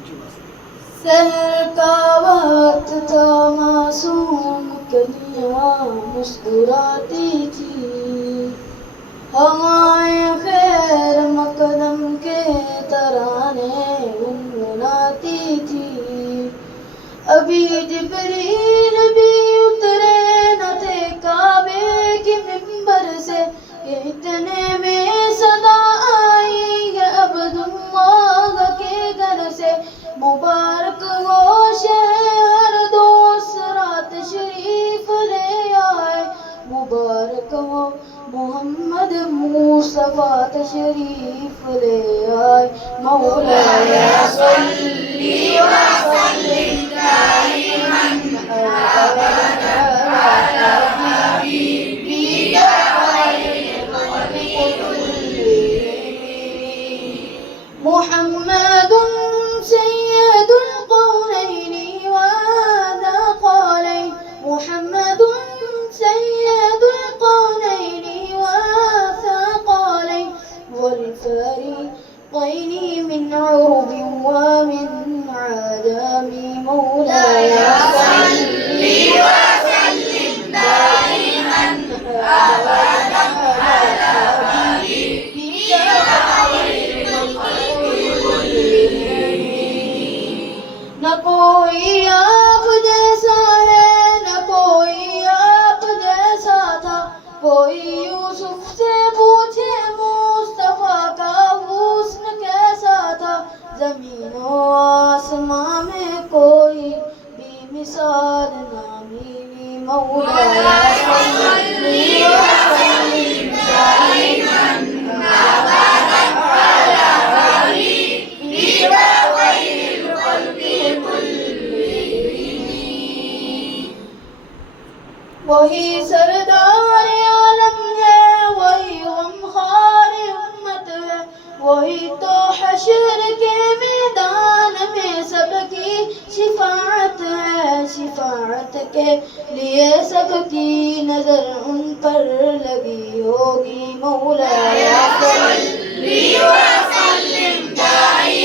सहर का वक्त था, मासूम कलियां मुस्कुराती थी, हवाएं खैर मकदम के तराने गुनगुनाती थी। अभी जिब्रील भी उतरे न थे काबे के मिंबर से, कि इतने में सदा आई है अब्दुल्लाह के घर से। मुबारक हो शहर दोस्त रात शरीफ ले आए, मुबारक हो मोहम्मद मुस्तफा तशरीफ ले आए। मौलाया सल्ली व सल्लिम दाइमन अबदन अला हबीबिका खैरिल खल्क़ि कुल्लिहिम। मुहम्मदुन सय्यदुल कौनैनि व थक़लैन, मुहम्मदुन सय्यदुल कौनैनि व थक़लैन, वल फरीक़ैनि मिन उर्ब व मिन अजम। मौलाया सल्ली व सल्लिम दाइमन अबदन अला हबीबिका खैरिल खल्क़ि कुल्लिहिम। न कोई आप जैसा है, न कोई आप जैसा था, कोई यूसुफ से पूछे मुस्तफा का हुस्न कैसा था। ज़मीनो आसमां में कोई भी मिसाल ना मिली। मौलाया सल्ली व सल्लिम दाइमन अबदन अला हबीबिका खैरिल खल्क़ि कुल्लिहिम। वही सरदार आलम है, वही गमखार उम्मत है, वही तो हश्र के मैदान में सबकी शिफाअत है। शिफाअत के लिए सबकी नजर उन पर लगी होगी। मौलाया सल्ली व सल्लिम दाइमन